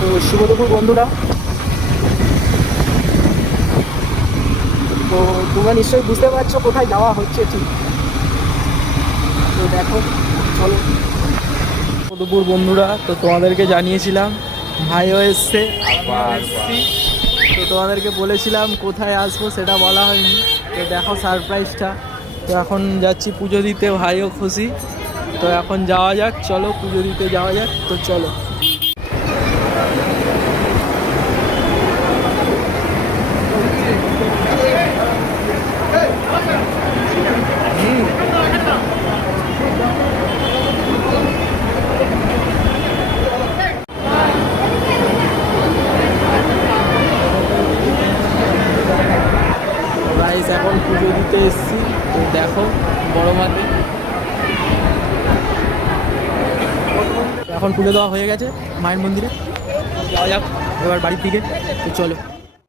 তো শুভ দুপুর বন্ধুরা। তো তোমরা নিশ্চয়ই বুঝতে পারছো কোথায় যাওয়া হচ্ছে ঠিক। তো দেখো, চলো। দুপুর বন্ধুরা, তো তোমাদেরকে জানিয়েছিলাম ভাইও এসছে, আমিও এসছি। তো তোমাদেরকে বলেছিলাম কোথায় আসবো সেটা বলা হয়নি। তো দেখো সারপ্রাইজটা। তো এখন যাচ্ছি পুজো দিতে, ভাইও খুশি। তো এখন যাওয়া যাক, চলো পুজো দিতে যাওয়া যাক। তো চলো। গাইস এখন পুজো দিতে এসেছি। তো দেখো বড় মাঠে এখন পুজো দেওয়া হয়ে গেছে মায়ের মন্দিরে। যাওয়া যাক এবার বাড়ির দিকে। তো চলো।